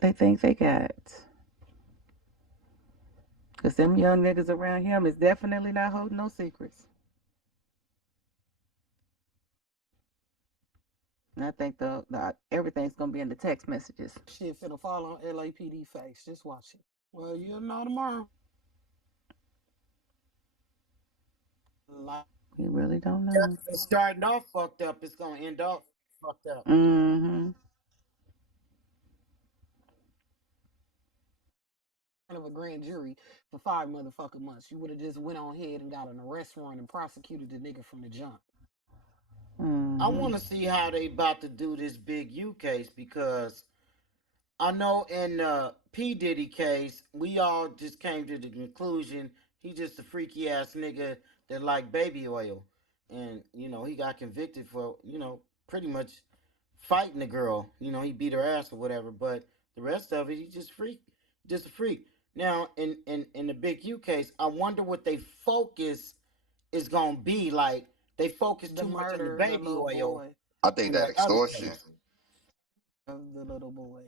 what they think they got. Because them young niggas around him is definitely not holding no secrets. And I think the everything's going to be in the text messages. Shit finna fall on LAPD face. Just watch it. Well, you'll know tomorrow. We really don't know. Yeah, it's starting off fucked up. It's going to end up fucked up. Mm-hmm. Of a grand jury for 5 motherfucking months. You would have just went on ahead and got an arrest warrant and prosecuted the nigga from the jump. I want to see how they about to do this Big U case, because I know in the P. Diddy case, we all just came to the conclusion he just a freaky ass nigga that like baby oil. And, you know, he got convicted for, you know, pretty much fighting the girl. You know, he beat her ass or whatever. But the rest of it, he just a freak. Now, in the Big U case, I wonder what they focus is going to be. Like, they focus too much on the baby oil. Boy. I think that extortion. Of the little boy.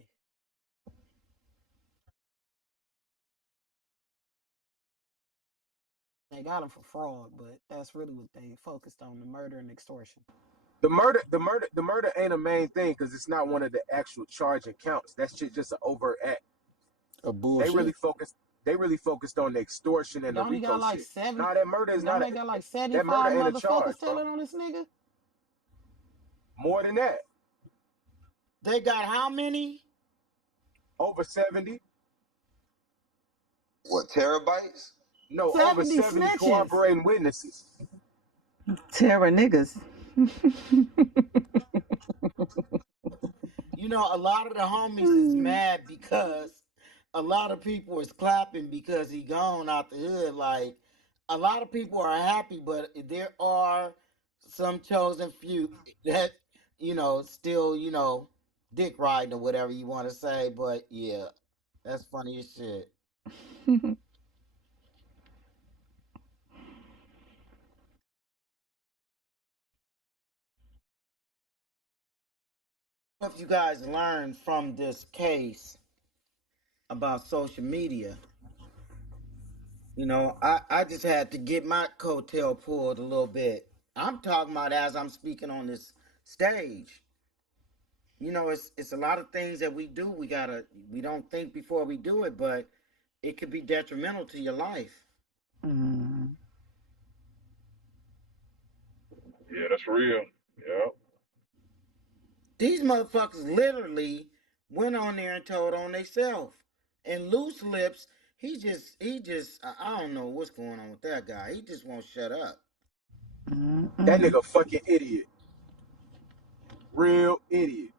They got him for fraud, but that's really what they focused on, the murder and extortion. The murder ain't a main thing because it's not one of the actual charging counts. That shit just an overt act. A bullshit. They really focused on the extortion and the RICO got like shit. 70. Nah, that murder is not. They got like 75 that murder ain't a charge, motherfuckers telling on this nigga. More than that. They got how many? Over 70. What, terabytes? No, over 70 snitches. cooperating witnesses. Terror niggas. You know, a lot of the homies is mad because a lot of people is clapping because he gone out the hood. Like, a lot of people are happy, but there are some chosen few that, you know, still, you know, dick riding or whatever you want to say. But yeah, that's funny as shit. If you guys learned from this case about social media, you know, I just had to get my coattail pulled a little bit. I'm talking about as I'm speaking on this stage. You know, it's a lot of things that we do. We don't think before we do it, but it could be detrimental to your life. Mm-hmm. Yeah, that's real. Yeah. These motherfuckers literally went on there and told on themselves. And Loose Lips, he just, I don't know what's going on with that guy. He just won't shut up. Mm-hmm. That nigga fucking idiot. Real idiot.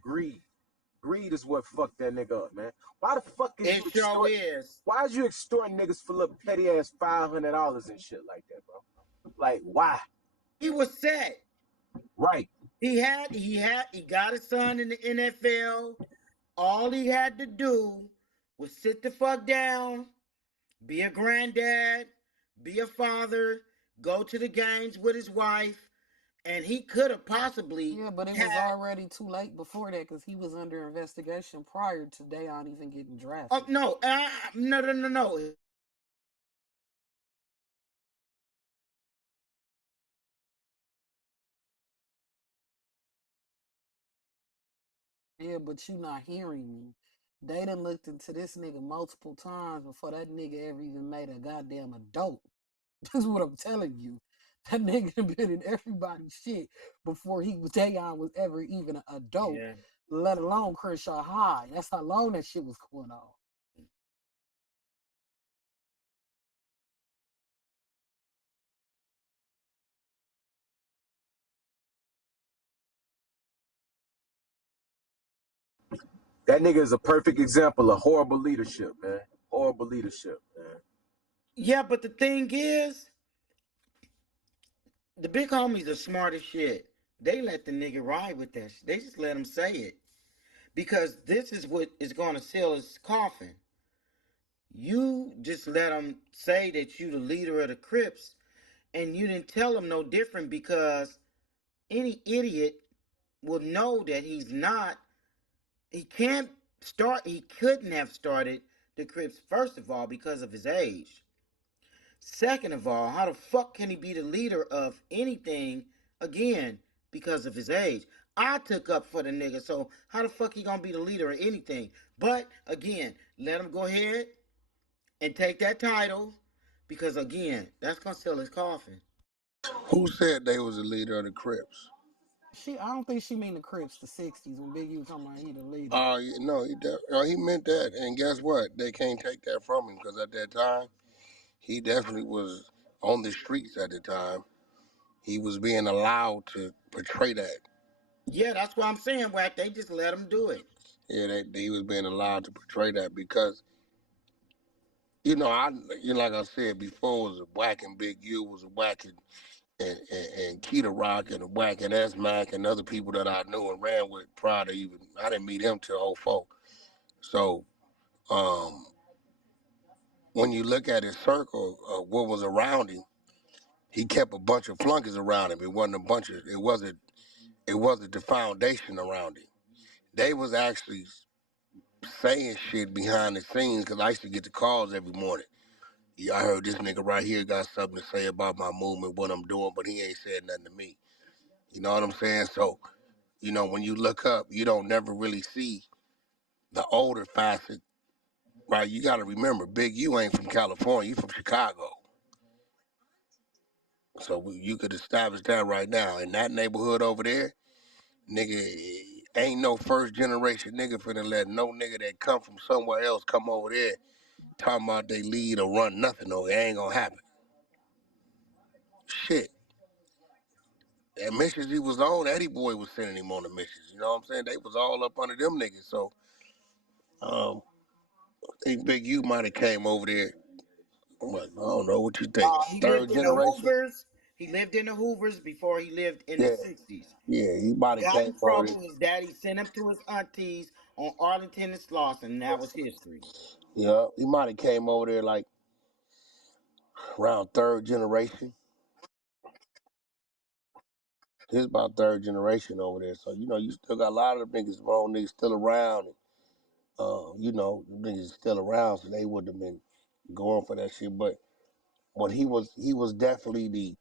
Greed. Greed is what fucked that nigga up, man. Why the fuck is it sure is. Why is you extorting niggas for little petty ass $500 and shit like that, bro? Like, why? He was set. Right. He got his son in the NFL. All he had to do was sit the fuck down, be a granddad, be a father, go to the games with his wife, and he could have possibly. Yeah, but it was already too late before that because he was under investigation prior to Dayon even getting drafted. Oh no, no. Yeah, but you not hearing me. They done looked into this nigga multiple times before that nigga ever even made a goddamn adult. That's what I'm telling you. That nigga done been in everybody's shit before Dayon was ever even an adult, let alone Crenshaw High. That's how long that shit was going on. That nigga is a perfect example of horrible leadership, man. Horrible leadership, man. Yeah, but the thing is, the big homies are smart as shit. They let the nigga ride with that shit. They just let him say it. Because this is what is going to seal his coffin. You just let them say that you the leader of the Crips, and you didn't tell them no different, because any idiot will know that he's not. He can't start. He couldn't have started the Crips, first of all, because of his age. Second of all, how the fuck can he be the leader of anything again because of his age? I took up for the nigga, so how the fuck he gonna be the leader of anything? But again, let him go ahead and take that title, because again, that's gonna sell his coffin. Who said they was the leader of the Crips? I don't think she mean the Crips, the '60s when Big U talking about he the leader. No, he meant that. And guess what? They can't take that from him, because at that time, he definitely was on the streets at the time. He was being allowed to portray that. Yeah, that's what I'm saying, Wack. They just let him do it. Yeah, he was being allowed to portray that because, like I said before, it was a whacking Big U, was a whacking and Keita Rock and a whacking S Mac and other people that I knew and ran with prior to even, I didn't meet him till '04. So, when you look at his circle of what was around him, he kept a bunch of flunkies around him. It wasn't the foundation around him. They was actually saying shit behind the scenes, because I used to get the calls every morning. Yeah, I heard this nigga right here got something to say about my movement, what I'm doing, but he ain't said nothing to me. You know what I'm saying? So, when you look up, you don't never really see the older facet, right? You got to remember, Big U ain't from California. You from Chicago. So you could establish that right now. In that neighborhood over there, nigga, ain't no first generation nigga finna let no nigga that come from somewhere else come over there talking about they lead or run nothing. No, it ain't gonna happen. Shit. That missions he was on, Eddie Boy was sending him on the missions. You know what I'm saying? They was all up under them niggas. So I think Big U might have came over there. I don't know what you think. He Third lived in the generation? Hoovers. He lived in the Hoovers before he lived in the Yeah. 60s. Yeah, he He might have got came in over there. trouble. His daddy sent him to his aunties on Arlington and Slauson, and that was history. Yeah, he might have came over there like around third generation. He's about third generation over there. So, you still got a lot of them niggas, wrong niggas still around. And, them niggas still around, so they wouldn't have been going for that shit. But he was definitely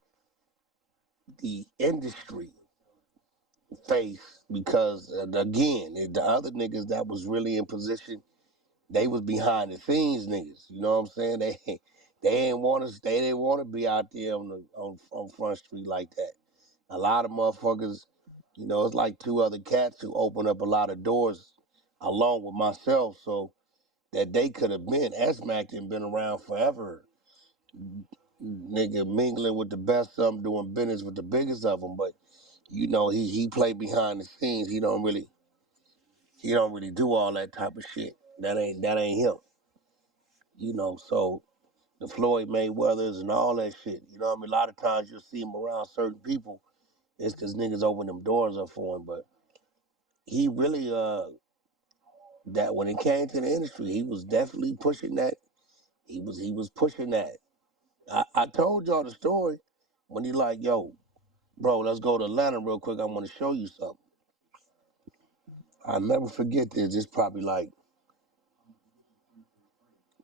the industry face, because, again, the other niggas that was really in position, they was behind the scenes niggas. You know what I'm saying? They didn't want to be out there on Front Street like that. A lot of motherfuckers, it's like two other cats who opened up a lot of doors along with myself, so that they could have been. S-Mac done been around forever. Nigga mingling with the best of them, doing business with the biggest of them, but he played behind the scenes. He don't really do all that type of shit. That ain't him. So the Floyd Mayweathers and all that shit. You know what I mean? A lot of times you'll see him around certain people. It's because niggas open them doors up for him. But he really, that when it came to the industry, he was definitely pushing that. He was pushing that. I told y'all the story when he like, yo, bro, let's go to Atlanta real quick. I want to show you something. I'll never forget this. It's probably like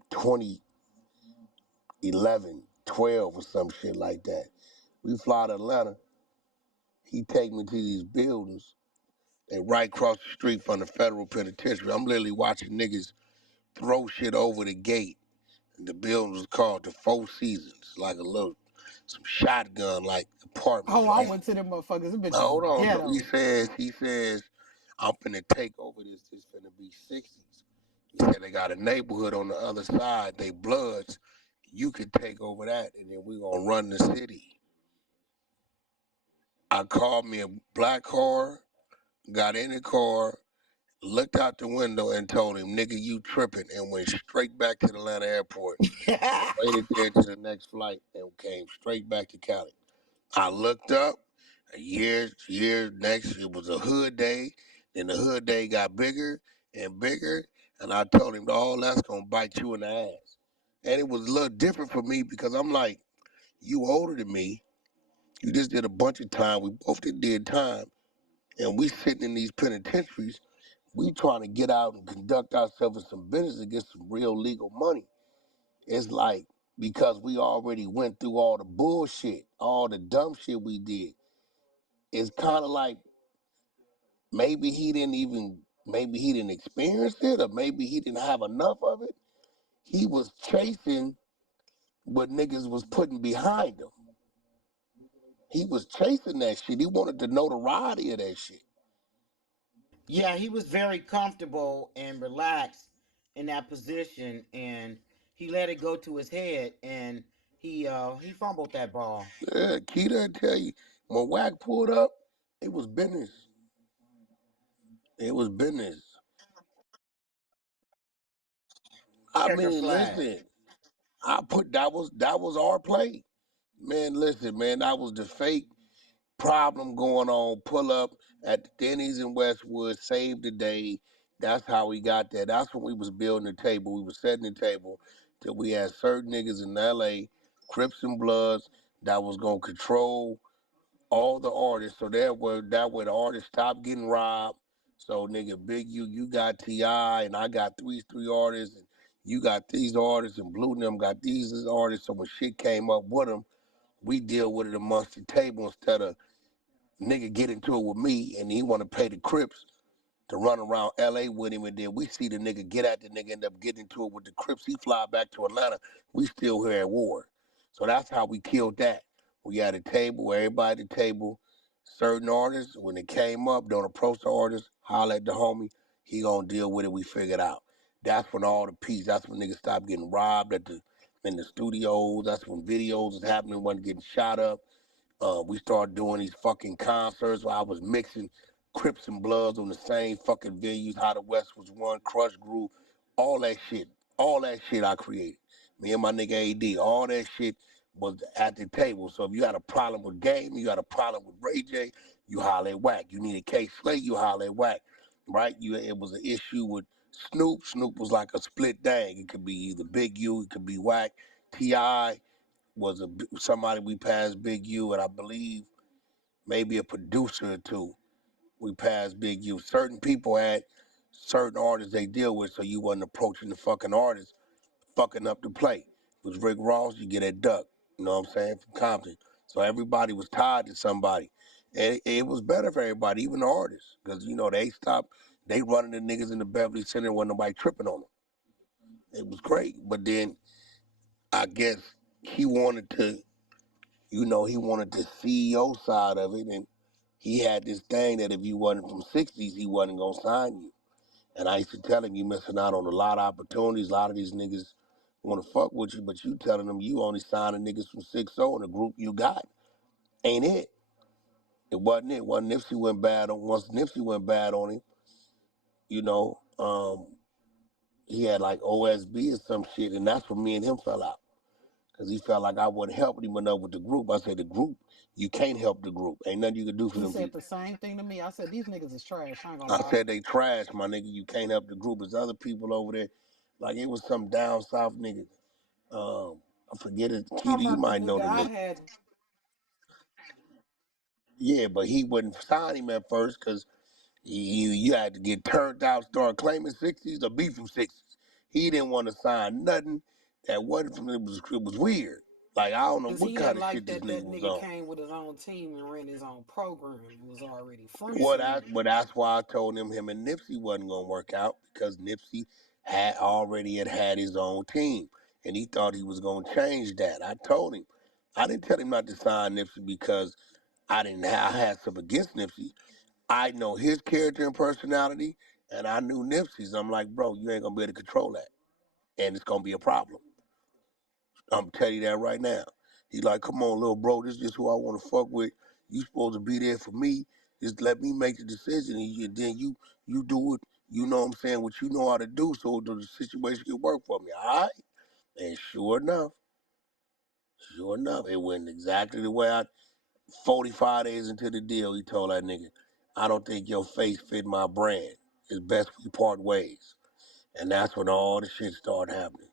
2011, 12 or some shit like that. We fly to Atlanta. He take me to these buildings. They right across the street from the federal penitentiary. I'm literally watching niggas throw shit over the gate. And the building was called the Four Seasons, like some shotgun like apartments, Oh, I right? went to them motherfuckers. Them Now, bitches hold was on. So he ghetto. says, I'm finna take over this. This finna be 60s. He said they got a neighborhood on the other side. They Bloods. You could take over that, and then we gonna run the city. I called me a black car, got in the car, looked out the window and told him, nigga, you tripping, and went straight back to the Atlanta airport. Waited there to the next flight and came straight back to Cali. I looked up, a year next, it was a hood day. Then the hood day got bigger and bigger, and I told him, oh, that's gonna bite you in the ass. And it was a little different for me because I'm like, you older than me. You just did a bunch of time. We both did time. And we sitting in these penitentiaries. We trying to get out and conduct ourselves in some business and get some real legal money. It's like, because we already went through all the bullshit, all the dumb shit we did. It's kind of like maybe he didn't experience it, or maybe he didn't have enough of it. He was chasing what niggas was putting behind him. He was chasing that shit. He wanted the notoriety of that shit. Yeah, he was very comfortable and relaxed in that position, and he let it go to his head, and he fumbled that ball. Yeah, Keita, I tell you, when Wack pulled up, it was business. It was business. I Checker mean, flag. listen, that was our play. Man, listen, man, that was the fake problem going on. Pull up at the Denny's in Westwood, save the day. That's how we got there. That's when we was building the table. We was setting the table till we had certain niggas in LA, Crips and Bloods, that was gonna control all the artists. So that way the artists stopped getting robbed. So nigga, Big you got T.I. and I got three artists, and you got these artists, and Blue and them got these artists. So when shit came up with them, we deal with it amongst the table instead of nigga get into it with me and he want to pay the Crips to run around LA with him, and then we see the nigga get at the nigga, end up getting into it with the Crips. He fly back to Atlanta. We still here at war. So that's how we killed that. We had a table, everybody at the table, certain artists, when it came up, don't approach the artist, holler at the homie, he gonna deal with it, we figured out. That's when all the peace, that's when niggas stopped getting robbed in the studios, that's when videos was happening, wasn't getting shot up. We started doing these fucking concerts where I was mixing Crips and Bloods on the same fucking venues. How the West was one, Crush Groove, all that shit. All that shit I created. Me and my nigga AD, all that shit was at the table. So if you had a problem with Game, you had a problem with Ray J, you holler at Whack. You needed K Slay, you holler at Whack. Right? It was an issue with Snoop. Snoop was like a split thing. It could be either Big U, it could be Whack, T.I. was somebody we passed Big U, and I believe maybe a producer or two we passed Big U. Certain people had certain artists they deal with, so you wasn't approaching the fucking artist, fucking up the play. If it was Rick Ross, you get that duck. You know what I'm saying? From Compton. So everybody was tied to somebody. And it was better for everybody, even the artists, because they stopped. They running the niggas in the Beverly Center, wasn't nobody tripping on them. It was great, but then I guess he wanted to he wanted the CEO side of it, and he had this thing that if you wasn't from 60s, he wasn't gonna sign you. And I used to tell him, you missing out on a lot of opportunities. A lot of these niggas want to fuck with you, but you telling them you only signing niggas from 6-0 in the group you got. Ain't it? It wasn't it. Once Nipsey went bad on him, you know, he had like OSB or some shit, and that's when me and him fell out. Because he felt like I wasn't helping him enough with the group. I said, the group, you can't help the group. Ain't nothing you can do for He them said people. the same thing to me. I said, these niggas is trash. I ain't gonna I lie. said, they trash, my nigga. You can't help the group. There's other people over there. Like, it was some down south nigga. I forget it. Keita, Talking you about the might know nigga the I nigga. had. Yeah, but he wouldn't sign him at first because you had to get turned out, start claiming 60s or be from 60s. He didn't want to sign nothing that wasn't from it was weird. Like, I don't know Cause what he had kind of like shit this that nigga was nigga on. came with his own team and ran his own program and was already What fronting I, niggas. but that's why I told him and Nipsey wasn't gonna work out because Nipsey had his own team and he thought he was gonna change that. I told him, I didn't tell him not to sign Nipsey because I had some against Nipsey. I know his character and personality, and I knew Nipsey's. I'm like, bro, you ain't gonna be able to control that, and it's gonna be a problem. I'm telling you that right now. He's like, come on, little bro, this is just who I want to fuck with. You supposed to be there for me. Just let me make the decision, and then you do it. You know what I'm saying? What you know how to do, so the situation can work for me. All right. And sure enough, it went exactly the way I. 45 days into the deal, he told that nigga, I don't think your face fit my brand. It's best we part ways. And that's when all the shit started happening.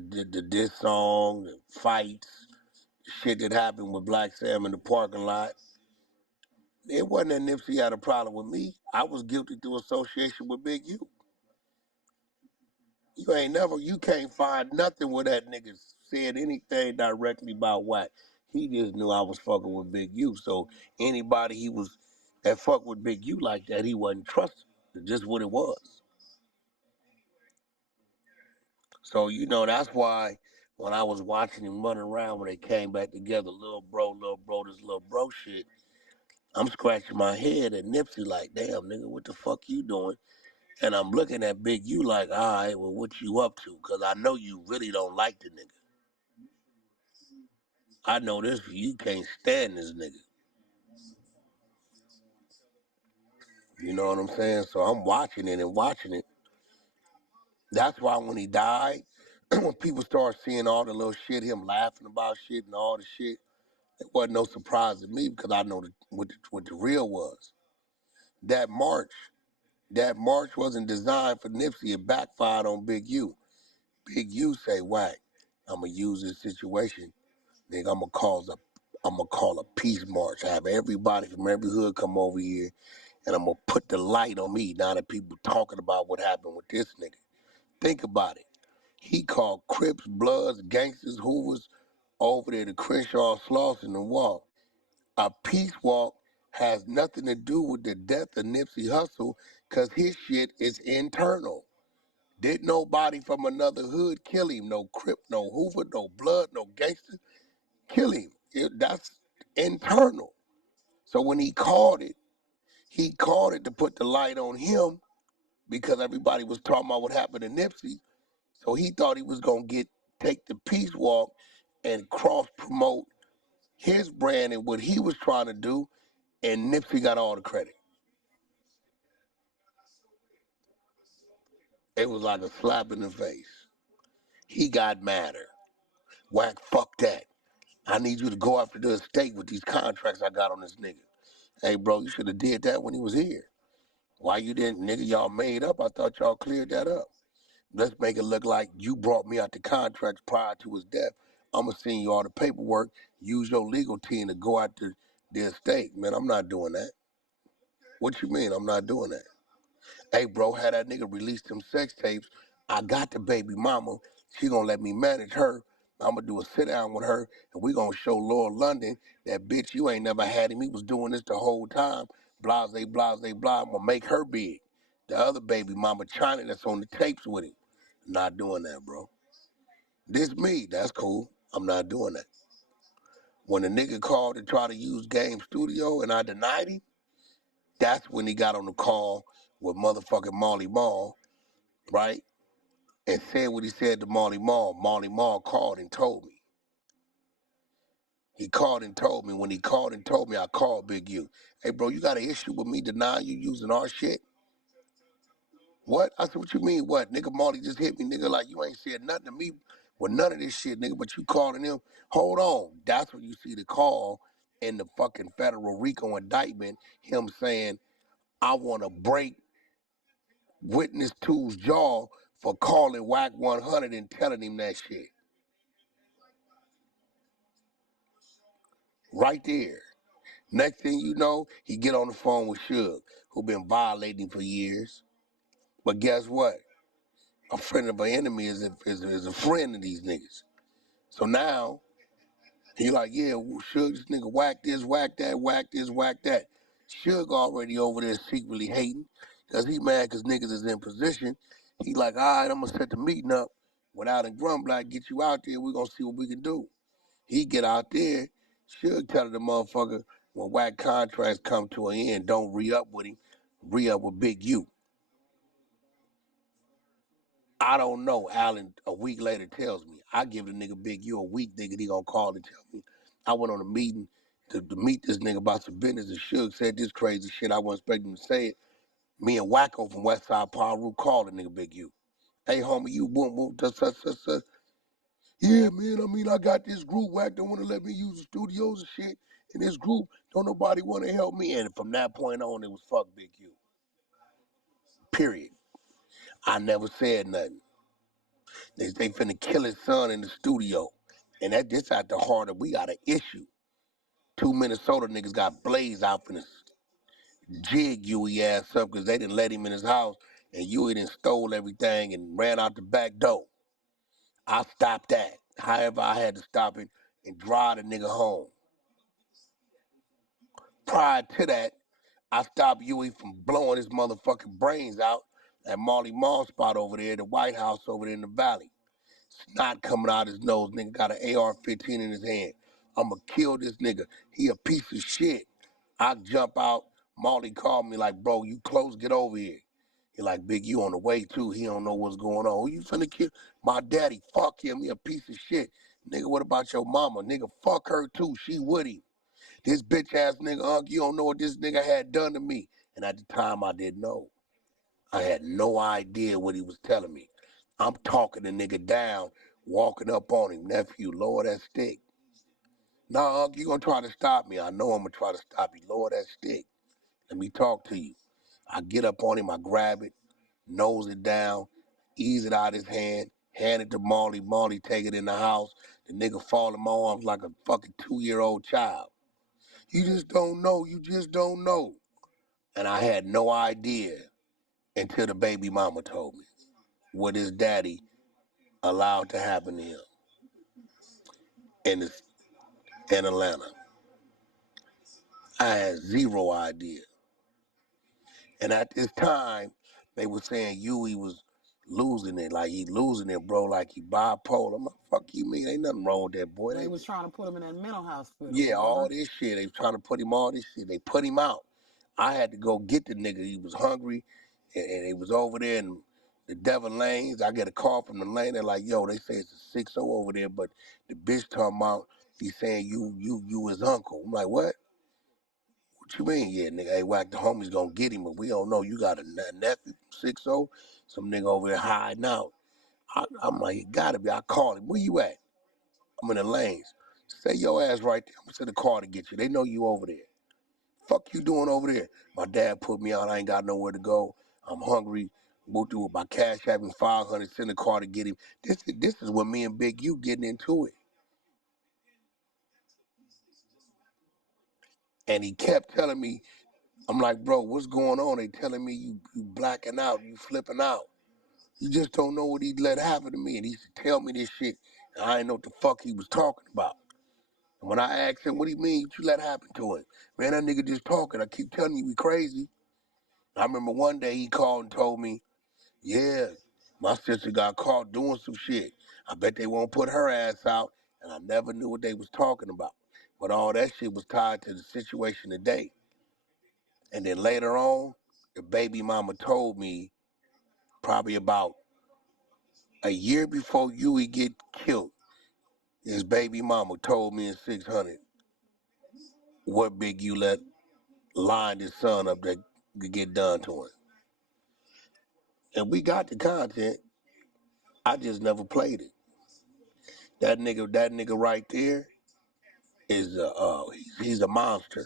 the diss song, the fights, shit that happened with Black Sam in the parking lot. It wasn't that Nipsey had a problem with me. I was guilty through association with Big U. You can't find nothing where that nigga said anything directly about Wack. He just knew I was fucking with Big U. So anybody that fucked with Big U like that, he wasn't trusted. It's just what it was. So, that's why when I was watching him running around when they came back together, little bro, this little bro shit, I'm scratching my head at Nipsey like, damn, nigga, what the fuck you doing? And I'm looking at Big U like, all right, well, what you up to? Because I know you really don't like the nigga. I know this, you can't stand this nigga. You know what I'm saying? So I'm watching it. That's why when he died, when people start seeing all the little shit, him laughing about shit and all the shit, it wasn't no surprise to me because I know what the real was. That march wasn't designed for Nipsey. It backfired on Big U. Big U say, Wack, I'm going to use this situation. Nigga, I'm going to call a peace march. Have everybody from every hood come over here, and I'm going to put the light on me now that people talking about what happened with this nigga. Think about it. He called Crips, Bloods, Gangsters, Hoovers over there to Crenshaw, Slauson, and walk. A peace walk has nothing to do with the death of Nipsey Hussle because his shit is internal. Did nobody from another hood kill him? No Crip, no Hoover, no Blood, no Gangster kill him. That's internal. So when he called it to put the light on him because everybody was talking about what happened to Nipsey. So he thought he was going to take the peace walk and cross promote his brand and what he was trying to do, and Nipsey got all the credit. It was like a slap in the face. He got madder. Wack, fuck that. I need you to go after the estate with these contracts I got on this nigga. Hey, bro, you should have did that when he was here. Why you didn't, nigga? Y'all made up. I thought y'all cleared that up. Let's make it look like you brought me out the contracts prior to his death. I'm going to send you all the paperwork. Use your legal team to go after the estate. Man, I'm not doing that. What you mean I'm not doing that? Hey, bro, had that nigga release them sex tapes, I got the baby mama. She gonna let me manage her. I'm gonna do a sit down with her, and we gonna show Lord London that bitch, you ain't never had him. He was doing this the whole time. Blase, blase, blah. I'm gonna make her big. The other baby mama, China, that's on the tapes with him. Not doing that, bro. This me. That's cool. I'm not doing that. When the nigga called to try to use Game Studio and I denied him, that's when he got on the call with motherfucking Molly Mall, right? And said what he said to Molly Mall. Molly Mall called and told me. He called and told me. When he called and told me, I called Big U. Hey, bro, you got an issue with me denying you using our shit? What? I said, what you mean, what? Nigga, Molly just hit me, nigga, like you ain't said nothing to me with none of this shit, nigga, but you calling him. Hold on. That's when you see the call in the fucking federal RICO indictment, him saying, I want to break Witness 2's jaw for calling Wack 100 and telling him that shit. Right there. Next thing you know, he get on the phone with Suge, who been violating for years. But guess what? A friend of an enemy is a friend of these niggas. So now, he like, yeah, Suge, this nigga whack this, whack that, whack this, whack that. Suge already over there secretly hating, because he mad because niggas is in position. He like, all right, I'm going to set the meeting up without a Grumblack, get you out there, we going to see what we can do. He get out there, Suge tell the motherfucker, when Wack contracts come to an end, don't re-up with him, re-up with Big U. I don't know, Allen a week later tells me. I give the nigga Big U a week, nigga, he gonna call and tell me. I went on a meeting to meet this nigga about some business, and Suge said this crazy shit. I wasn't expecting him to say it. Me and Wacko from Westside Paru called the nigga Big U. Hey, homie, you boom, yeah, man, I mean, I got this group, Wack don't want to let me use the studios and shit. In this group, don't nobody want to help me. And from that point on, it was fuck Big U. Period. I never said nothing. They finna kill his son in the studio. And this at the heart of, we got an issue. 2 Minnesota niggas got blazed out finna jig Huey ass up because they didn't let him in his house, and Huey done stole everything and ran out the back door. I stopped that. However, I had to stop it and drive the nigga home. Prior to that, I stopped Huey from blowing his motherfucking brains out at Marley Mall spot over there, the White House over there in the valley. Snot coming out his nose. Nigga got an AR-15 in his hand. I'ma kill this nigga. He a piece of shit. I jump out. Marley called me like, bro, you close, get over here. He like, Big, you on the way too. He don't know what's going on. Who you finna kill? My daddy, fuck him. He a piece of shit. Nigga, what about your mama? Nigga, fuck her too. She with him. This bitch ass nigga, Unc, you don't know what this nigga had done to me. And at the time, I didn't know. I had no idea what he was telling me. I'm talking the nigga down, walking up on him. Nephew, lower that stick. Nah, Unc, you gonna try to stop me. I know I'm gonna try to stop you. Lower that stick. Let me talk to you. I get up on him, I grab it, nose it down, ease it out his hand, hand it to Marley. Marley take it in the house. The nigga fall in my arms like a fucking 2-year-old child. You just don't know. You just don't know. And I had no idea until the baby mama told me what his daddy allowed to happen to him in Atlanta. I had zero idea. And at this time, they were saying Huey was losing it, like he losing it, bro, like he bipolar. I'm like, fuck you mean? Ain't nothing wrong with that boy. They was trying to put him in that mental hospital. Yeah, all this shit. They was trying to put him all this shit. They put him out. I had to go get the nigga. He was hungry, and he was over there in the Devon Lanes. I get a call from the lane. They're like, yo, they say it's a 6-0 over there, but the bitch talking about, he's saying you his uncle. I'm like, what? What you mean? Yeah, nigga, hey, whack, the homie's gonna get him, but we don't know. You got a nephew, 6-0? Some nigga over there hiding out. I'm like, it gotta be. I call him. Where you at? I'm in the lanes. Say your ass right there. I'm gonna send a car to get you. They know you over there. Fuck you doing over there? My dad put me out. I ain't got nowhere to go. I'm hungry. Moved through my cash having 500. Send a car to get him. This is when me and Big U getting into it. And he kept telling me, I'm like, bro, what's going on? They telling me you blacking out, you flipping out. You just don't know what he let happen to me. And he used to tell me this shit. And I didn't know what the fuck he was talking about. And when I asked him, what do you mean what you let happen to him? Man, that nigga just talking. I keep telling you we crazy. I remember one day he called and told me, yeah, my sister got caught doing some shit. I bet they won't put her ass out. And I never knew what they was talking about. But all that shit was tied to the situation today. And then later on, the baby mama told me probably about a year before Huey get killed, his baby mama told me in 600 what Big U let lined his son up that could get done to him. And we got the content. I just never played it. That nigga right there is he's a monster.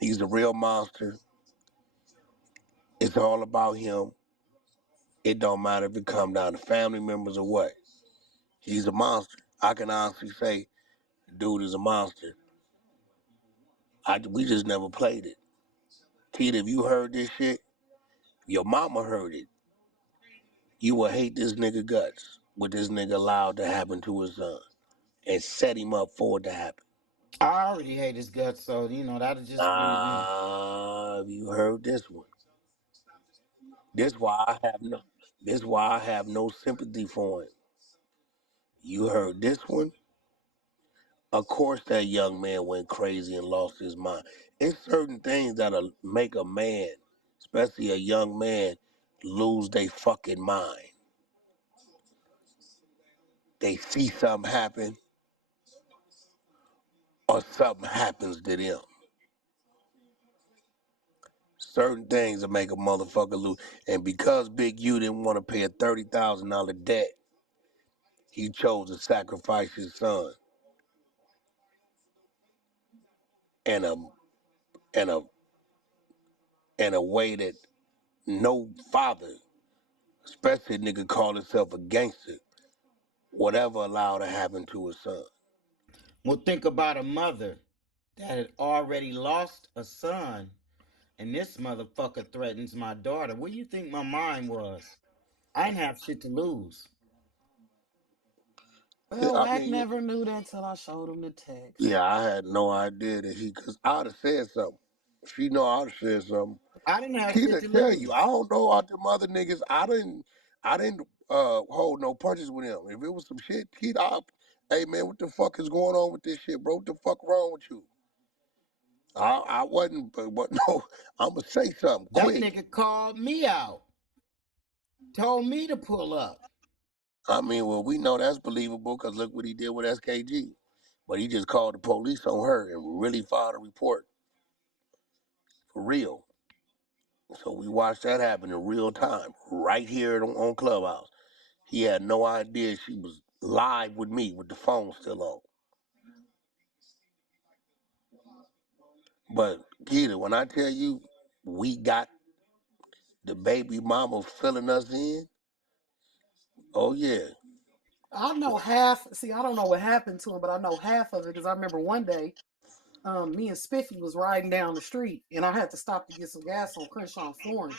He's a real monster. It's all about him. It don't matter if it come down to family members or what. He's a monster. I can honestly say, the dude is a monster. We just never played it. Keita, if you heard this shit, your mama heard it. You will hate this nigga guts. What this nigga allowed to happen to his son and set him up for it to happen. I already hate his guts, so that'll just be me. You heard this one. This why I have no sympathy for him. You heard this one. Of course that young man went crazy and lost his mind. It's certain things that'll make a man, especially a young man, lose their fucking mind. They see something happen or something happens to them. Certain things that make a motherfucker lose. And because Big U didn't want to pay a $30,000 debt, he chose to sacrifice his son. in a in a way that no father Especially a nigga call himself a gangster. Whatever allowed to happen to his son. Well, think about a mother that had already lost a son, and this motherfucker threatens my daughter. What do you think my mind was? I didn't have shit to lose. Well, I Wack mean, never knew that till I showed him the text. yeah, I had no idea that cause I'd have said something. She know I'd have said something. I didn't have He shit didn't to tell you. I lose. don't know out them other niggas. I didn't hold no punches with him. If it was some shit, he'd up. Hey man, what the fuck is going on with this shit, bro? What the fuck wrong with you? I wasn't, but no, I'ma say something That quick. nigga called me out, told me to pull up. I mean, well, we know that's believable because look what he did with SKG. But he just called the police on her and really filed a report for real. So we watched that happen in real time, right here on Clubhouse. He had no idea she was live with me with the phone still on. But Keita, when I tell you we got the baby mama filling us in, oh yeah. I know half. See, I don't know what happened to him, but I know half of it because I remember one day, me and Spiffy was riding down the street, and I had to stop to get some gas on Crenshaw and Florence.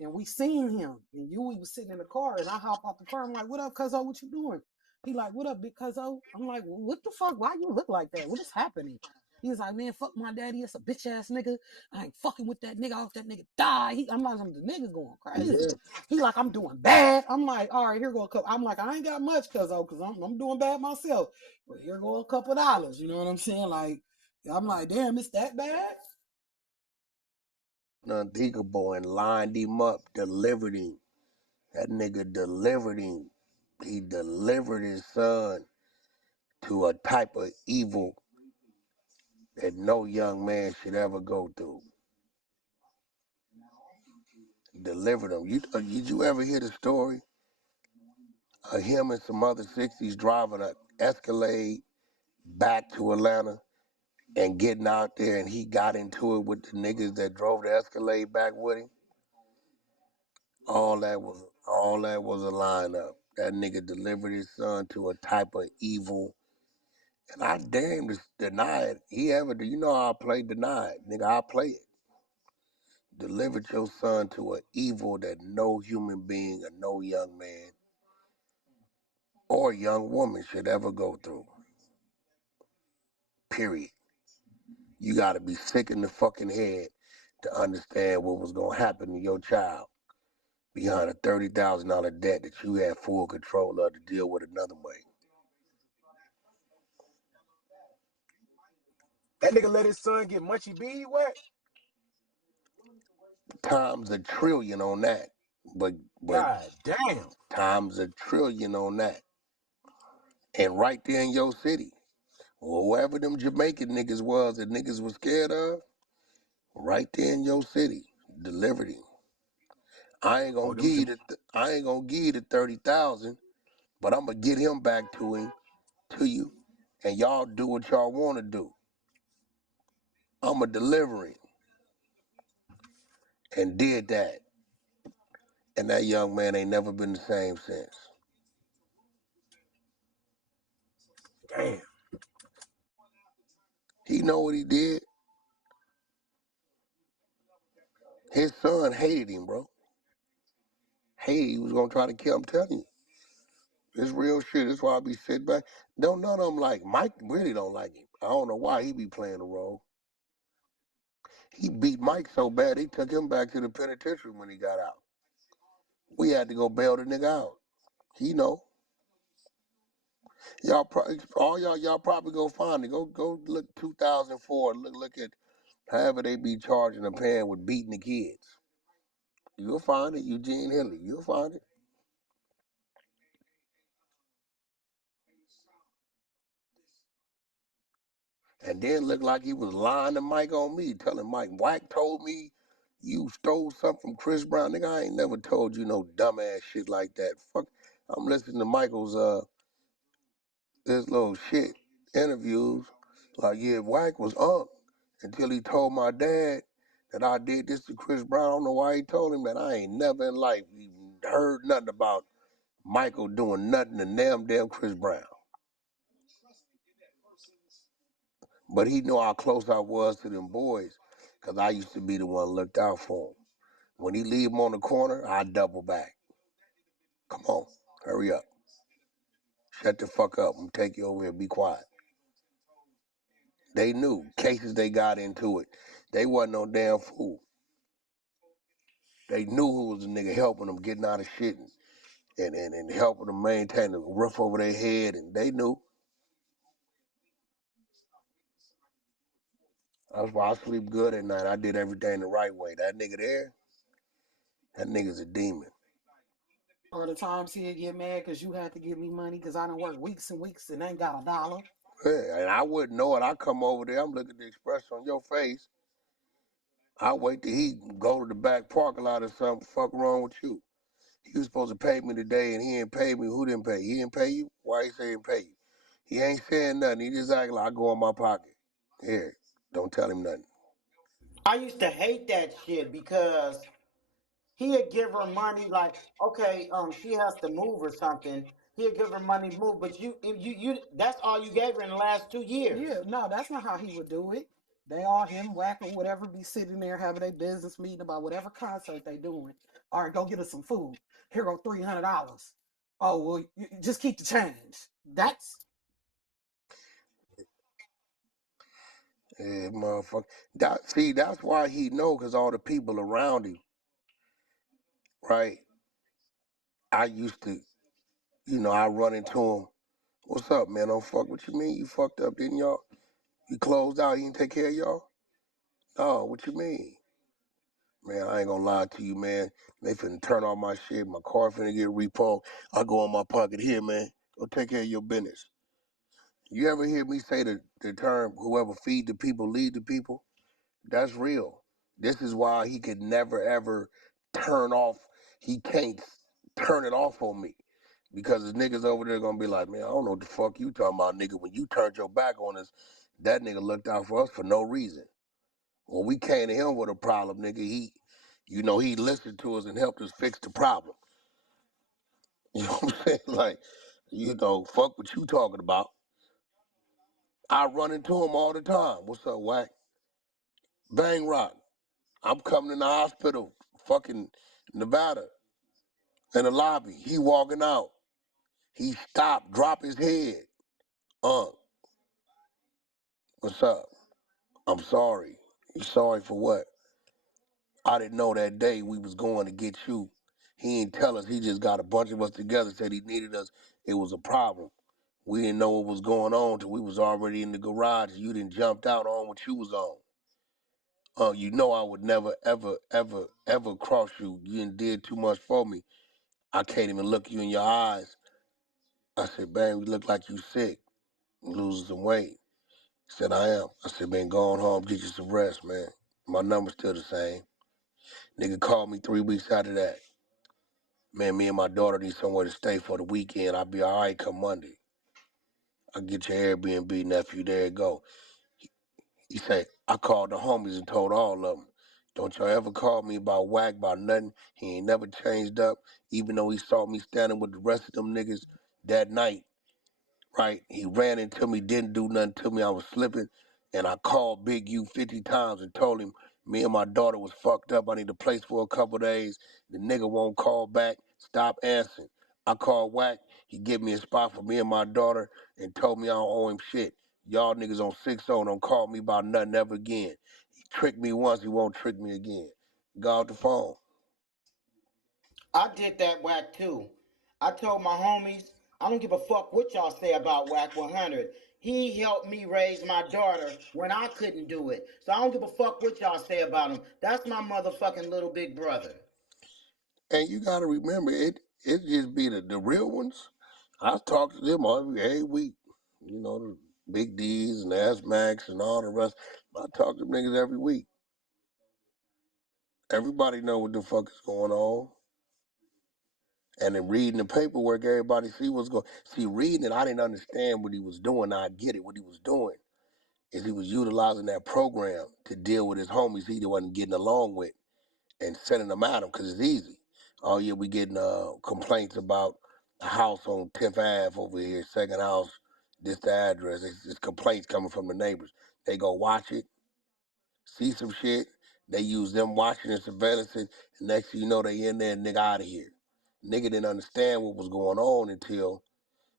And we seen him, and Yui was sitting in the car, and I hop out the car. I'm like, "What up, cuzzo? What you doing?" He like, "What up, big cuzzo?" I'm like, well, "What the fuck? Why you look like that? What is happening?" He was like, "Man, fuck my daddy. It's a bitch ass nigga. I ain't fucking with that nigga. Off that nigga die." I'm like, the nigga going crazy. Yeah. He like, "I'm doing bad." I'm like, "All right, here go a couple." I'm like, "I ain't got much, cuzzo, because I'm doing bad myself. But here go a couple dollars." You know what I'm saying? Like, I'm like, "Damn, it's that bad?" Unthinkable and lined him up, delivered him. That nigga delivered him. He delivered his son to a type of evil that no young man should ever go through. Delivered him. Did you ever hear the story of him and some other 60s driving an Escalade back to Atlanta and getting out there and he got into it with the niggas that drove the Escalade back with him? All that was a lineup. That nigga delivered his son to a type of evil. And I damn just deny it. You know how I play deny it. Nigga, I play it. Delivered your son to an evil that no human being or no young man or young woman should ever go through. Period. You gotta be sick in the fucking head to understand what was gonna happen to your child behind a $30,000 debt that you had full control of to deal with another way. That nigga let his son get munchy bead wet? Times $1 trillion on that. But God damn. times $1 trillion on that. And right there in your city, whoever them Jamaican niggas was that niggas was scared of, right there in your city, delivered him. I ain't gonna give you the 30,000, but I'm gonna get him back to you, and y'all do what y'all want to do. I'm a deliver him, and did that, and that young man ain't never been the same since. Damn. He know what he did. His son hated him, bro. He was gonna try to kill him. I'm telling you, it's real shit. That's why I be sitting back. None of them like Mike. Really don't like him. I don't know why he be playing the role. He beat Mike so bad they took him back to the penitentiary when he got out. We had to go bail the nigga out. He know. Y'all probably go find it. Go look 2004. Look at however they be charging a parent with beating the kids. You'll find it. Eugene Henley. You'll find it. And then looked like he was lying to Mike on me, telling Mike, Wack told me you stole something from Chris Brown. Nigga, I ain't never told you no dumbass shit like that. Fuck, I'm listening to Michael's this little shit interviews. Like, yeah, Wack was until he told my dad that I did this to Chris Brown. I don't know why he told him that. I ain't never in life heard nothing about Michael doing nothing to damn Chris Brown. But he knew how close I was to them boys, because I used to be the one looked out for him. When he leave him on the corner, I double back. Come on, hurry up. Shut the fuck up. I'm take you over here. Be quiet. They knew cases they got into it. They wasn't no damn fool. They knew who was the nigga helping them getting out of shit and helping them maintain the roof over their head, and they knew. That's why I sleep good at night. I did everything the right way. That nigga there, that nigga's a demon. Or the times he'd get mad because you had to give me money because I done work weeks and weeks and ain't got $1. Yeah, and I wouldn't know it. I come over there, I'm looking at the expression on your face. I wait till he go to the back parking lot or something. Fuck wrong with you? He was supposed to pay me today and he didn't pay me. Who didn't pay? He didn't pay you? Why he say he didn't pay you? He ain't saying nothing. He just acting like I go in my pocket. Here, don't tell him nothing. I used to hate that shit because he'd give her money like, okay, she has to move or something. He'd give her money to move, but you that's all you gave her in the last 2 years. Yeah, no, that's not how he would do it. They all him, Whack, or whatever be sitting there having a business meeting about whatever concert they doing. All right, go get us some food. Here go $300. Oh, well, you just keep the change. That's Yeah, motherfucker. That's why he know, because all the people around him, right? I used to, I run into him. What's up, man? Don't fuck what you mean? You fucked up, didn't y'all? You closed out, you didn't take care of y'all? No, what you mean? Man, I ain't gonna lie to you, man. They finna turn off my shit. My car finna get repo. I go in my pocket here, man. Go take care of your business. You ever hear me say the term, whoever feed the people, lead the people? That's real. This is why he could never, ever turn off. He can't turn it off on me. Because the niggas over there gonna be like, man, I don't know what the fuck you talking about, nigga. When you turned your back on us, that nigga looked out for us for no reason. When we came to him with a problem, nigga, he listened to us and helped us fix the problem. You know what I'm saying? Like, fuck what you talking about. I run into him all the time. What's up, Whack? Bang Rock. I'm coming in the hospital, fucking Nevada, in the lobby. He walking out. He stopped, drop his head. What's up? I'm sorry. You sorry for what? I didn't know that day we was going to get you. He didn't tell us. He just got a bunch of us together, said he needed us. It was a problem. We didn't know what was going on till we was already in the garage. You didn't jumped out on what you was on. I would never, ever, ever, ever cross you. You done did too much for me. I can't even look you in your eyes. I said, man, you look like you sick. You losing some weight. He said, I am. I said, man, go on home, get you some rest, man. My number's still the same. Nigga called me 3 weeks after that. Man, me and my daughter need somewhere to stay for the weekend. I'll be all right come Monday. I'll get your Airbnb, nephew. There you go. He said, I called the homies and told all of them, don't y'all ever call me about Whack, about nothing. He ain't never changed up, even though he saw me standing with the rest of them niggas that night, right? He ran into me, didn't do nothing to me. I was slipping, and I called Big U 50 times and told him me and my daughter was fucked up. I need a place for a couple days. The nigga won't call back. Stop answering. I called Whack. He gave me a spot for me and my daughter and told me I don't owe him shit. Y'all niggas on 6-0 don't call me about nothing ever again. He tricked me once, he won't trick me again. Got off the phone. I did that Whack too. I told my homies, I don't give a fuck what y'all say about Whack 100. He helped me raise my daughter when I couldn't do it. So I don't give a fuck what y'all say about him. That's my motherfucking little big brother. And you gotta remember, it just be the real ones. I talk to them every week. The Big D's and the S-Max and all the rest. I talk to them niggas every week. Everybody know what the fuck is going on. And then reading the paperwork, everybody see what's going. See, reading it, I didn't understand what he was doing. I get it. What he was doing is he was utilizing that program to deal with his homies he wasn't getting along with and sending them at him because it's easy. Oh yeah, we getting complaints about a house on 10th Ave over here, second house, this the address. It's complaints coming from the neighbors. They go watch it, see some shit. They use them watching and surveillance it, and next thing you know, they in there, nigga out of here. Nigga didn't understand what was going on until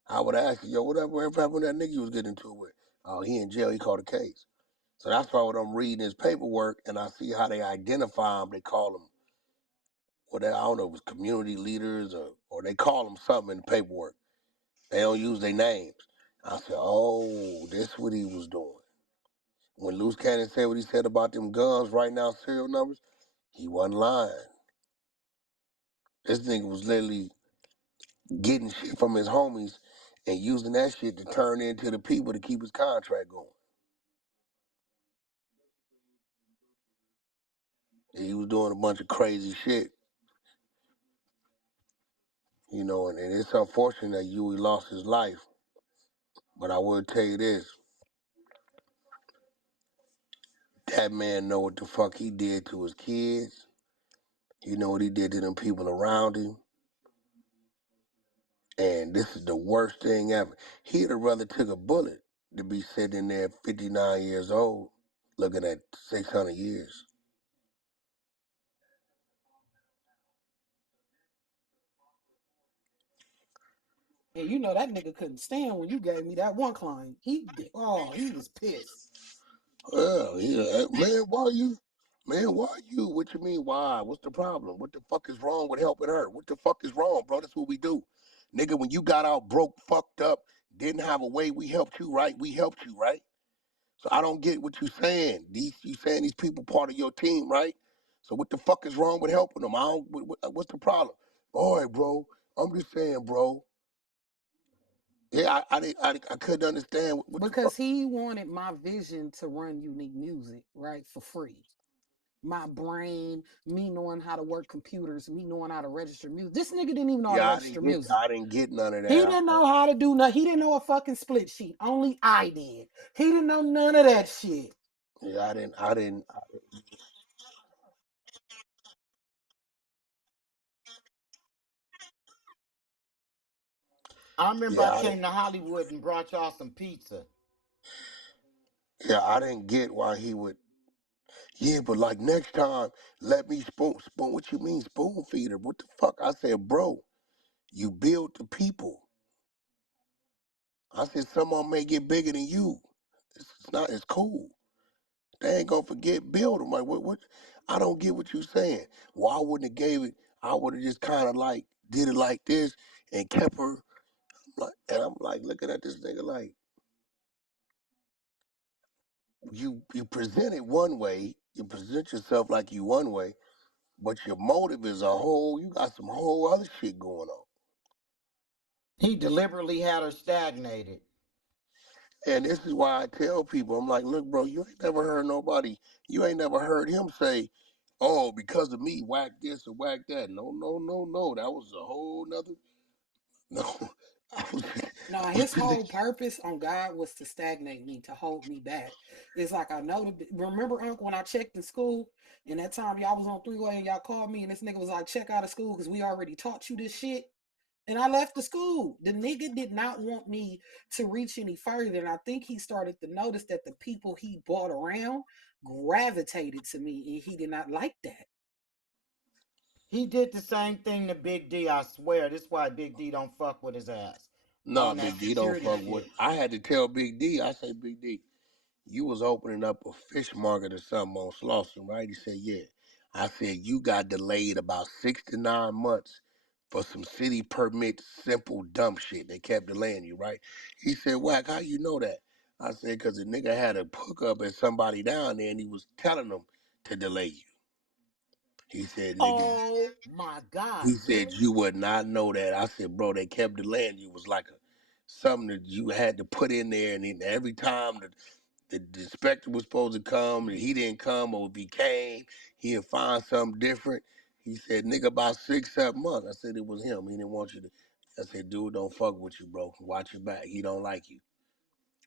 I would ask you, yo, whatever happened with that nigga you was getting into it with? Oh, he in jail, he caught a case. So that's why when I'm reading his paperwork and I see how they identify him, they call him, I don't know if it's community leaders or they call them something in the paperwork. They don't use their names. I said, oh, this what he was doing. When Loose Cannon said what he said about them guns, right now serial numbers, he wasn't lying. This nigga was literally getting shit from his homies and using that shit to turn into the people to keep his contract going. And he was doing a bunch of crazy shit, you know, and it's unfortunate that Huey lost his life. But I will tell you this, that man know what the fuck he did to his kids. You know what he did to them people around him. And this is the worst thing ever. He'd have rather took a bullet to be sitting there 59 years old looking at 600 years. And you know that nigga couldn't stand when you gave me that one client. He was pissed. Well, yeah, man, why you? What you mean, why? What's the problem? What the fuck is wrong with helping her? What the fuck is wrong, bro? That's what we do. Nigga, when you got out broke, fucked up, didn't have a way, we helped you, right? We helped you, right? So I don't get what you saying. You saying these people part of your team, right? So what the fuck is wrong with helping them? What's the problem? All right, bro. I'm just saying, bro. Yeah, I couldn't understand what the Because fuck. he wanted my vision to run Unique Music, right, for free. My brain, me knowing how to work computers, me knowing how to register music. This nigga didn't even know how to Yeah, register music. I didn't get none of He that. didn't know how to do nothing. He didn't know a fucking split sheet. Only I did. He didn't know none of that shit. Yeah, I didn't. I remember I Yeah, came to Hollywood and brought y'all some pizza. I didn't get why he would. Yeah, but like next time, let me spoon. What you mean spoon feeder? What the fuck? I said, bro, you build the people. I said some of them may get bigger than you. It's not. It's cool. They ain't gonna forget build them. Like what? I don't get what you saying. Well, I wouldn't have gave it. I would have just kind of like did it like this and kept her. Like, and I'm like looking at this nigga like you present it one way. You present yourself like you one way. But your motive is you got some whole other shit going on. He deliberately had her stagnated. And this is why I tell people, I'm like, look, bro, you ain't never heard you ain't never heard him say, oh, because of me, whack this or whack that. No, no, no, no. That was a whole nother, no. No, his whole purpose on God was to stagnate me, to hold me back. It's like I know. Remember, Uncle, when I checked in school, and that time y'all was on three-way and y'all called me, and this nigga was like, check out of school because we already taught you this shit. And I left the school. The nigga did not want me to reach any further. And I think he started to notice that the people he brought around gravitated to me, and he did not like that. He did the same thing to Big D, I swear. This is why Big D don't fuck with his ass. No, On that Big D don't security fuck with. shit. I had to tell Big D, I say, Big D, you was opening up a fish market or something on Slauson, right? He said, yeah. I said, you got delayed about 6 to 9 months for some city permit, simple dumb shit. They kept delaying you, right? He said, Whack, how you know that? I said, because the nigga had a hookup at somebody down there and he was telling them to delay you. He said, nigga, Oh my God, he said, really? you would not know that. I said, bro, they kept delaying you. It was like something that you had to put in there. And then every time the inspector was supposed to come and he didn't come, or if he came, he'd find something different. He said, nigga, about 6, 7 months. I said, it was him. He didn't want you to. I said, dude, don't fuck with you, bro. Watch your back. He don't like you.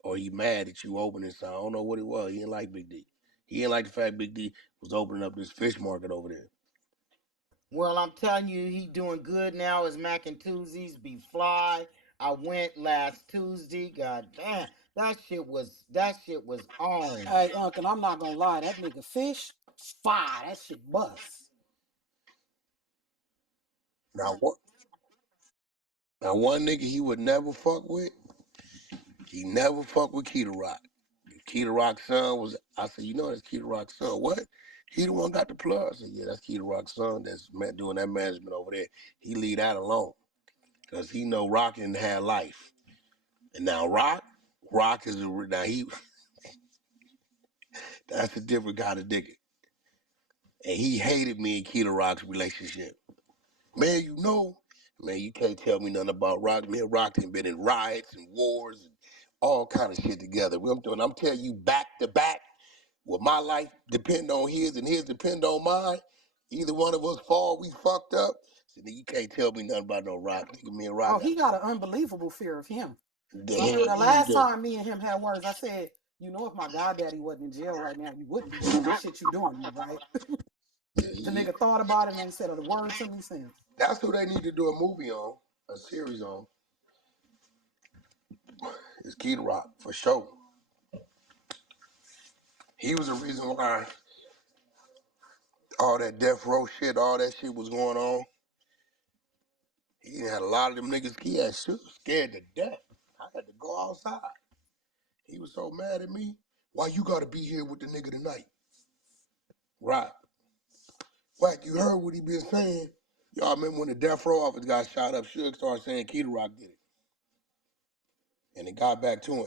Or he mad at you opening something. I don't know what it was. He didn't like Big D. He didn't like the fact Big D was opening up this fish market over there. Well, I'm telling you, he doing good now. His Mac and Tuesdays be fly. I went last Tuesday. God damn, that shit was on. Hey, Uncle, I'm not gonna lie, that nigga fish, fire, that shit bust. Now what? Now one nigga he would never fuck with. He never fuck with Keita Rock. Keita Rock's son was. I said, you know that's Keita Rock's son. What? He the one got the plug. I said, yeah, that's Keita Rock's son. That's doing that management over there. He leave that alone because he know Rock didn't have life. And now Rock is now he. That's a different kind of nigga. And he hated me and Keita Rock's relationship. Man, you can't tell me nothing about Rock. Me and Rock done been in riots and wars and all kind of shit together. I'm telling you back to back, with my life depend on his and his depend on mine. Either one of us fall, we fucked up. So nigga, you can't tell me nothing about no Rock. Nigga, me and Rock Oh, he got an unbelievable fear of him. the I remember hell the he last do. time me and him had words, I said, you know, if my goddaddy wasn't in jail right now, you wouldn't be doing the shit you doing to me, right? The nigga thought about it and ain't said a word to me since. That's who they need to do a movie on, a series on. Is Keita Rock, for sure. He was the reason why all that death row shit, all that shit was going on. He had a lot of them niggas, he had scared to death. I had to go outside. He was so mad at me. Why you gotta be here with the nigga tonight? Right. Whack, you heard what he been saying? Y'all remember when the death row office got shot up, Suge started saying Keita Rock did it. And it got back to him.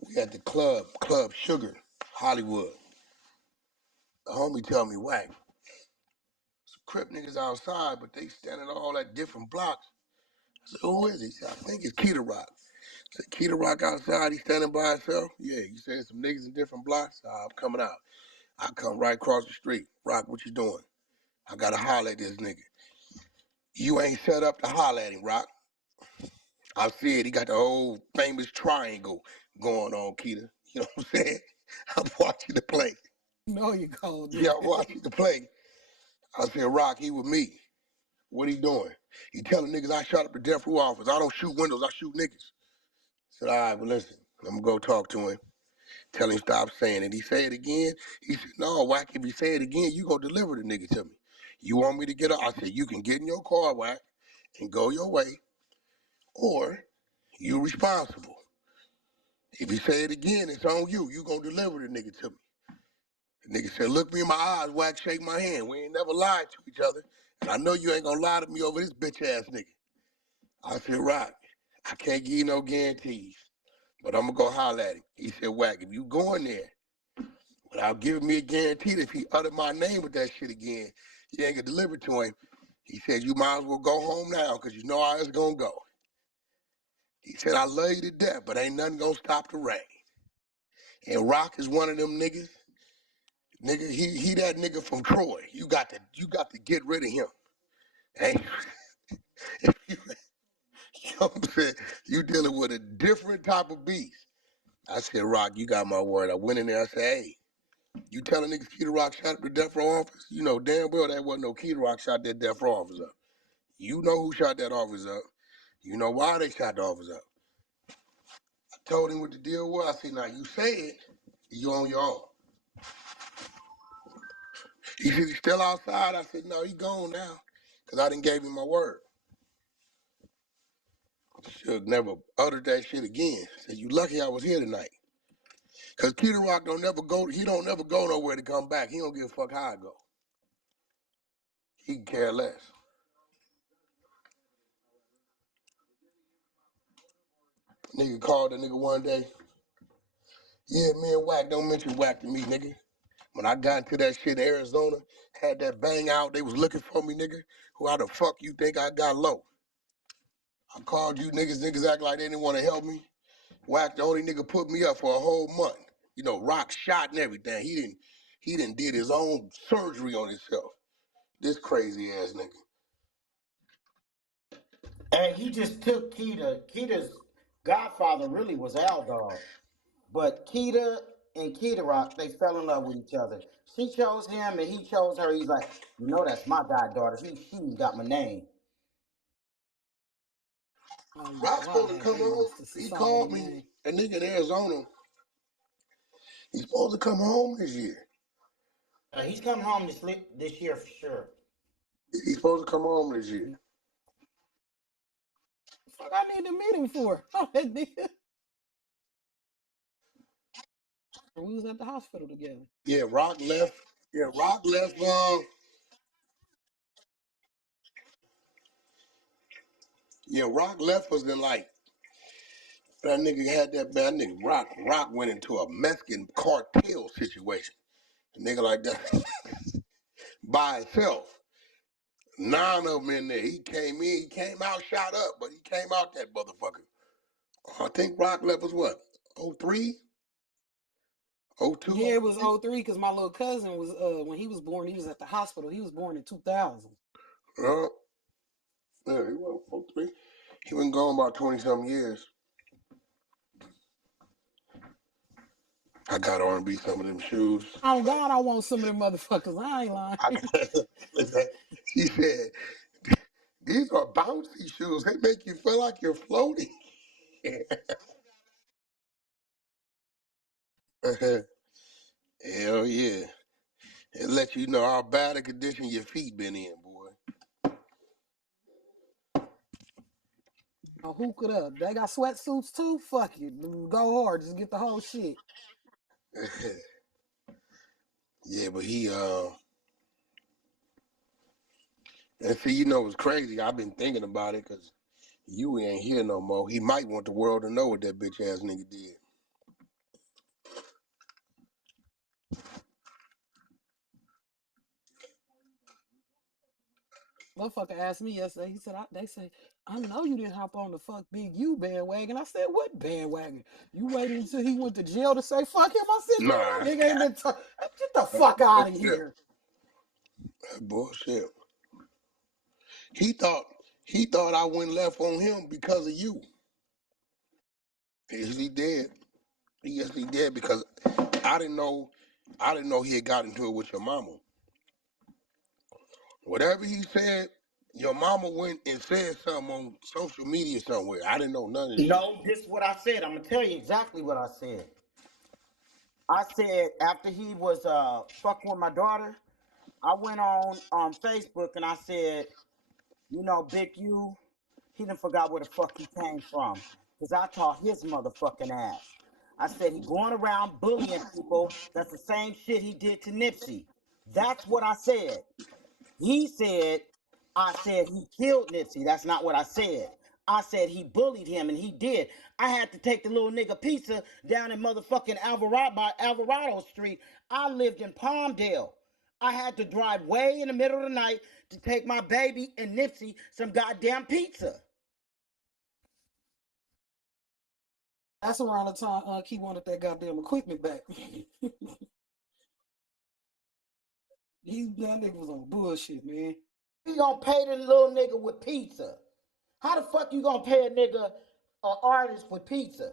We at the Club Sugar, Hollywood. The homie tell me, Whack, some Crip niggas outside, but they standing all at different blocks. I said, who is he? He said, I think it's Keita Rock. I said, Keita Rock outside, he standing by himself? Yeah, you said some niggas in different blocks? I'm coming out. I come right across the street. Rock, what you doing? I gotta holler at this nigga. You ain't set up to holler at him, Rock. I said he got the whole famous triangle going on, Keita. You know what I'm saying? I'm watching the play. You know you cold, nigga. Yeah, I'm watching the play. I said, Rock, he with me. What he doing? He telling niggas I shot up the death row office. I don't shoot windows, I shoot niggas. I said, all right, well, listen, I'm gonna go talk to him. Tell him stop saying it. He say it again. He said, no, Whack, if he say it again, you gonna deliver the nigga to me. You want me to get up? I said, you can get in your car, Whack, and go your way, or you responsible. If he say it again, it's on you. You gonna deliver the nigga to me. The nigga said, look me in my eyes, Whack, shake my hand. We ain't never lied to each other. And I know you ain't gonna lie to me over this bitch ass nigga. I said, Rock, I can't give you no guarantees, but I'm gonna go holler at him. He said, Whack, if you go in there without giving me a guarantee that if he uttered my name with that shit again, you ain't gonna deliver to him. He said, you might as well go home now, because you know how it's gonna go. He said, I love you to death, but ain't nothing gonna stop the rain. And Rock is one of them niggas. Nigga, he that nigga from Troy. You got to get rid of him. Ain't you know what I'm saying? You dealing with a different type of beast. I said, Rock, you got my word. I went in there, I said, hey, you telling niggas Keita Rock shot up the death row office? You know damn well that wasn't no Keita Rock shot that death row office up. You know who shot that office up. You know why they shot the office up. I told him what the deal was. I said, now you say it, you on your own. He said, he's still outside? I said, no, he gone now, because I didn't gave him my word. Should never uttered that shit again. Said, you lucky I was here tonight. Because Keita Rock don't never go nowhere to come back. He don't give a fuck how I go. He can care less. Nigga called the nigga one day. Yeah, man, Whack, don't mention Whack to me, nigga. When I got into that shit in Arizona, had that bang out, they was looking for me, nigga. Who how the fuck you think I got low? I called you niggas act like they didn't want to help me. Whack, the only nigga put me up for a whole month. You know, Rock shot and everything. He didn't did his own surgery on himself. This crazy ass nigga. Hey, he just took Keita. Keita's godfather really was Al Dog. But Keita and Key Rock, they fell in love with each other. She chose him and he chose her. He's like, you know, that's my goddaughter. She got my name. Oh yeah, Rock's Rock supposed to had come that home. Mr. He Society called me. name. That nigga in Arizona. He's supposed to come home this year. He's coming home this year for sure. He's supposed to come home this year. Fuck, I need to meet him for. That nigga. We was at the hospital together. Yeah, Rock left. Yeah, Rock left. Yeah, Rock left us in like that nigga had that bad nigga. Rock went into a Mexican cartel situation. A nigga like that by himself. 9 of them in there. He came out shot up, but he came out that motherfucker. I think Rock left us what? 03? 02? Yeah, it was 03 because my little cousin was when he was born, he was at the hospital. He was born in 2000. Yeah, he was 03. He been gone about 20-something years. I got R&B some of them shoes. Oh God, I want some of them motherfuckers. I ain't lying. She said, these are bouncy shoes. They make you feel like you're floating. Hell yeah. It lets you know how bad a condition your feet been in, boy. Hook it up. They got sweatsuits too? Fuck it. Go hard. Just get the whole shit. Yeah, but he and see, you know what's crazy? I've been thinking about it because you ain't here no more. He might want the world to know what that bitch ass nigga did. Motherfucker asked me yesterday. He said, they say, I know you didn't hop on the fuck Big U bandwagon. I said, what bandwagon? You waited until he went to jail to say fuck him? I said, man, that nigga ain't been talking. Get the fuck out of here. That's bullshit. He thought I went left on him because of you. Yes, he did. Yes, he did because I didn't know he had got into it with your mama. Whatever he said, your mama went and said something on social media somewhere. I didn't know none of this shit. No, this is what I said. I'm gonna tell you exactly what I said. I said after he was fucking with my daughter, I went on Facebook and I said, you know, Big U, he done forgot where the fuck he came from. Cause I taught his motherfucking ass. I said he going around bullying people. That's the same shit he did to Nipsey. That's what I said. He said, I said he killed Nipsey. That's not what I said. I said he bullied him, and he did. I had to take the little nigga pizza down in motherfucking Alvarado Street. I lived in Palmdale. I had to drive way in the middle of the night to take my baby and Nipsey some goddamn pizza. That's around the time Key wanted that goddamn equipment back. That nigga was on bullshit, man. You gonna pay the little nigga with pizza? How the fuck you gonna pay a nigga, an artist, with pizza?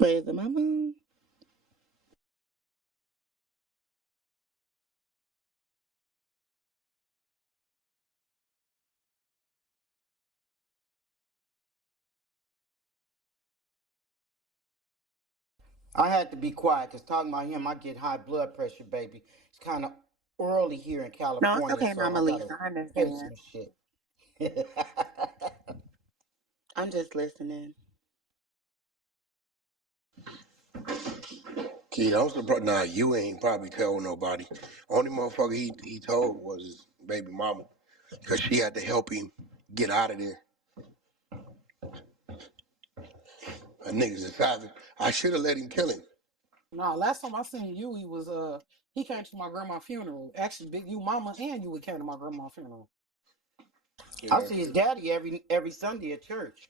Where's the mama? I had to be quiet because talking about him, I get high blood pressure, baby. It's kind of early here in No, it's California, okay, so Mama I Lisa. gotta I taste understand. some shit. I'm just listening. Kid, I'm surprised. Nah, you ain't probably tell nobody. Only motherfucker he told was his baby mama, cause she had to help him get out of there. A nigga's a savage. I should have let him kill him. Nah, last time I seen you, he was he came to my grandma's funeral. Actually, Big You Mama and you came to my grandma's funeral. Yeah. I see his daddy every Sunday at church.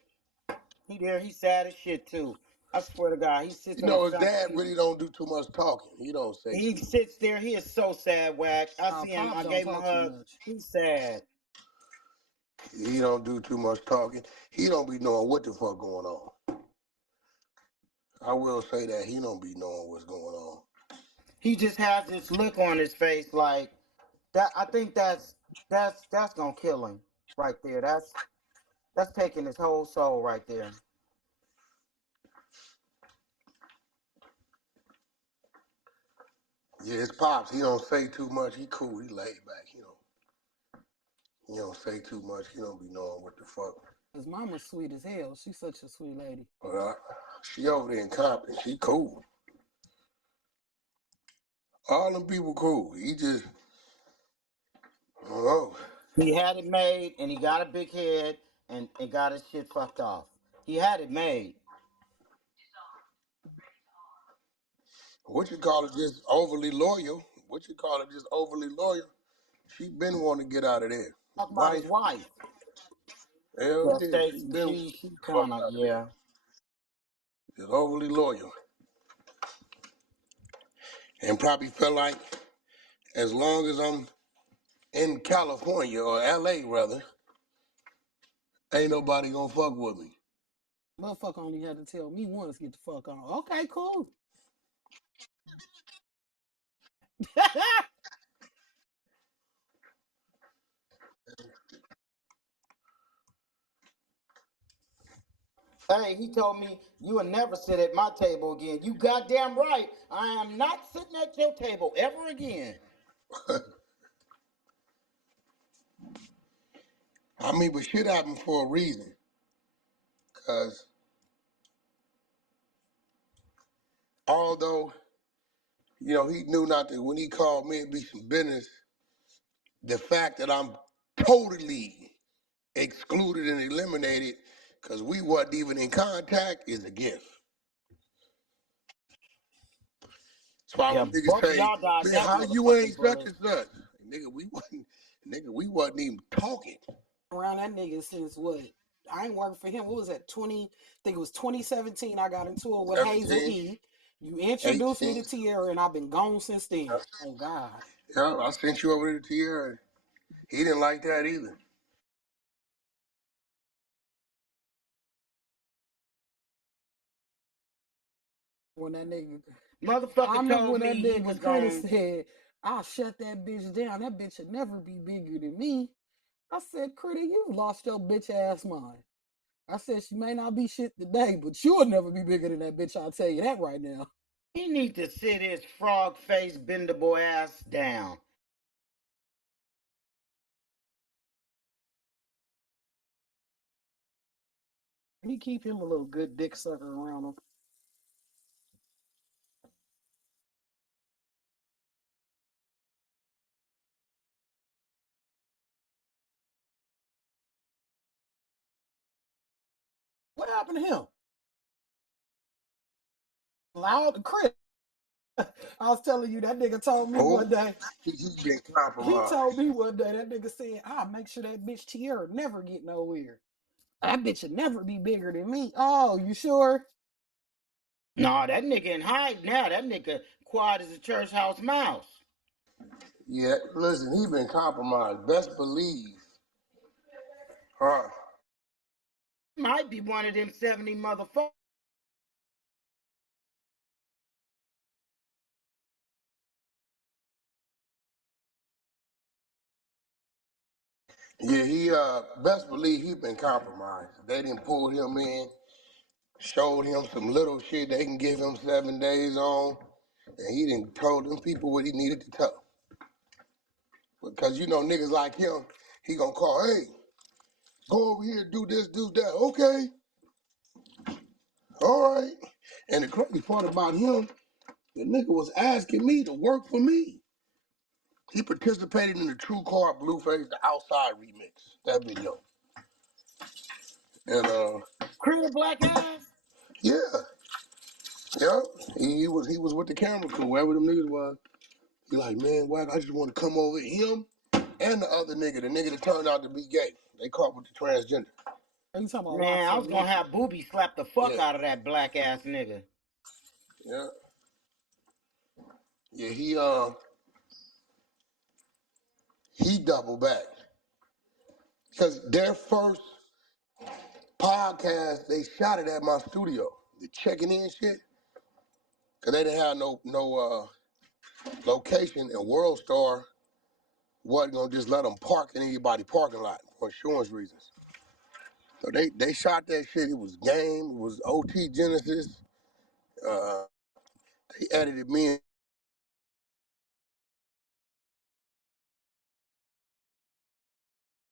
He there, he sad as shit too. I swear to God, he sits on the His front dad seat. really don't do too much talking. He don't say. He sits there. He is so sad, Wack. I see him. Pops I don't gave him a talk too hug. much. He's sad. He don't do too much talking. He don't be knowing what the fuck going on. I will say that he don't be knowing what's going on. He just has this look on his face like that. I think that's gonna kill him right there. That's taking his whole soul right there. Yeah, his pops. He don't say too much. He cool. He laid back. He don't say too much. He don't be knowing what the fuck. His mama's sweet as hell. She's such a sweet lady. She over there in Compton. She cool. All them people cool. He just, I don't know. He had it made, and he got a big head, and got his shit fucked off. He had it made. What you call it? Just overly loyal. What you call it? Just overly loyal. She been wanting to get out of there. Talk about his wife. Hell Yeah, yeah. Stacey. She kind of, yeah. Just overly loyal. And probably felt like as long as I'm in California, or LA rather, ain't nobody gonna fuck with me. Motherfucker only had to tell me once, get the fuck on. Okay, cool. Hey, he told me, you will never sit at my table again. You goddamn right. I am not sitting at your table ever again. I mean, but shit happened for a reason. Because although, he knew not to, when he called me, it'd be some business, the fact that I'm totally excluded and eliminated because we wasn't even in contact is a gift. That's why when niggas Both of say, y'all died man, that how you ain't motherfucking such and such? Nigga, we wasn't even talking. Around that nigga since what? I ain't working for him. What was that? I think it was 2017. I got into it with 17, Hazel E. You introduced 18. me to Tierra, and I've been gone since then. Oh God. Yeah, I sent you over to Tierra. He didn't like that either. When that nigga, motherfucker I remember told when me that he nigga was Critter going. said, "I'll shut that bitch down. That bitch would never be bigger than me." I said, "Critter, you lost your bitch ass mind." I said, "She may not be shit today, but you'll never be bigger than that bitch. I'll tell you that right now." He need to sit his frog face bendable ass down. He keep him a little good dick sucker around him. What happened to him? Loud Chris. I was telling you, that nigga told me one day. He's been compromised. He told me one day, that nigga said, "I'll make sure that bitch Tierra never get nowhere. That bitch would never be bigger than me." Oh, you sure? Nah, that nigga in hide now. That nigga quiet as a church house mouse. Yeah, listen, he been compromised. Best believe. Might be one of them 70 motherfuckers. Yeah, he best believe he been compromised. They didn't pull him in, showed him some little shit they can give him 7 days on, and he didn't told them people what he needed to tell. Because niggas like him, he gonna call, hey, go over here, do this, do that. Okay. All right. And the crazy part about him, the nigga was asking me to work for me. He participated in the True Car Blueface, the Outside remix, that video. And Critter black ass? Yeah. Yeah. He was with the camera crew, wherever them niggas was. He like, man, why I just want to come over him and the other nigga, the nigga that turned out to be gay. They caught with the transgender. Are you talking about Man, I Loxo was gonna Nikki? have Booby slap the fuck Yeah. out of that black ass nigga. Yeah. Yeah, he doubled back. Because their first podcast, they shot it at my studio. The checking in shit. Cause they didn't have no location, and World Star wasn't gonna just let them park in anybody's parking lot for insurance reasons. So they shot that shit. It was Game. It was OT Genesis. They edited me and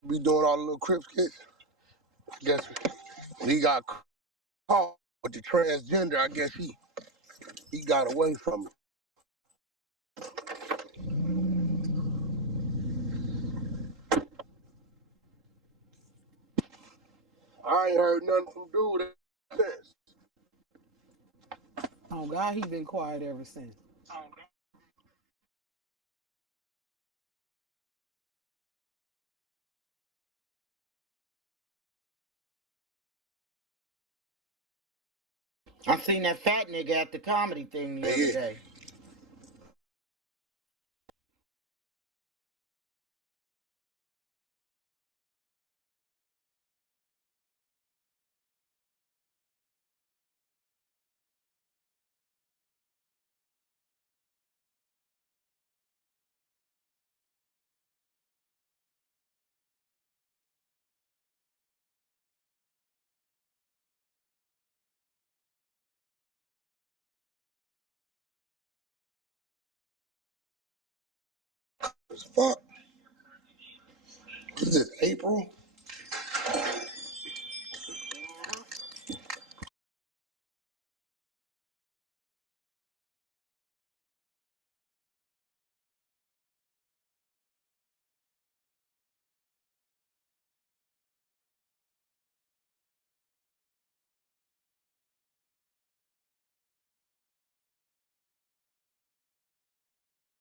be doing all the little Crip skits. I guess when he got caught with the transgender, I guess he got away from it. I ain't heard nothing from dude since. Oh God, he been quiet ever since. I seen that fat nigga at the comedy thing the other day. As fuck. This is April.